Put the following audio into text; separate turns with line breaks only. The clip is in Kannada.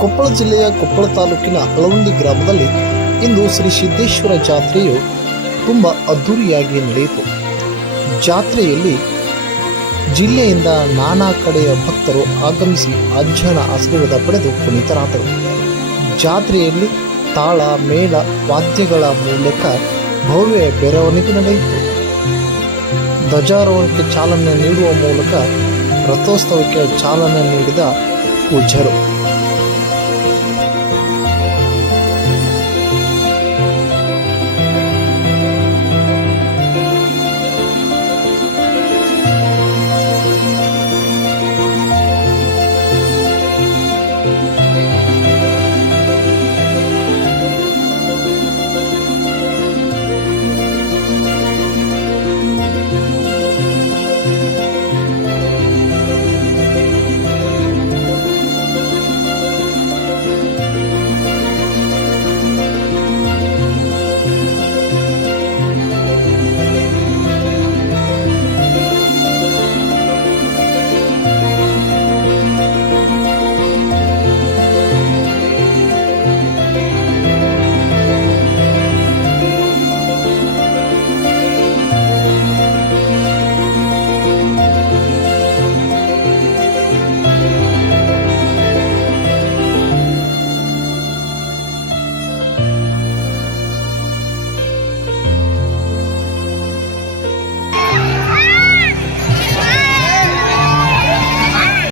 ಕೊಪ್ಪಳ ಜಿಲ್ಲೆಯ ಕೊಪ್ಪಳ ತಾಲೂಕಿನ ಅಳವಂಡಿ ಗ್ರಾಮದಲ್ಲಿ ಇಂದು ಶ್ರೀ ಸಿದ್ದೇಶ್ವರ ಜಾತ್ರೆಯು ತುಂಬ ಅದ್ಧೂರಿಯಾಗಿ ನಡೆಯಿತು. ಜಾತ್ರೆಯಲ್ಲಿ ಜಿಲ್ಲೆಯಿಂದ ನಾನಾ ಕಡೆಯ ಭಕ್ತರು ಆಗಮಿಸಿ ಅಜ್ಜನ ಆಶೀರ್ವಾದ ಪಡೆದು ಪುನೀತರಾದರು. ಜಾತ್ರೆಯಲ್ಲಿ ತಾಳ, ಮೇಳ, ವಾದ್ಯಗಳ ಮೂಲಕ ಭವ್ಯ ಮೆರವಣಿಗೆ ನಡೆಯಿತು. ಧ್ವಜಾರೋಹಣಕ್ಕೆ ಚಾಲನೆ ನೀಡುವ ಮೂಲಕ ರಥೋತ್ಸವಕ್ಕೆ ಚಾಲನೆ ನೀಡಿದ ಪೂಜ್ಯರು.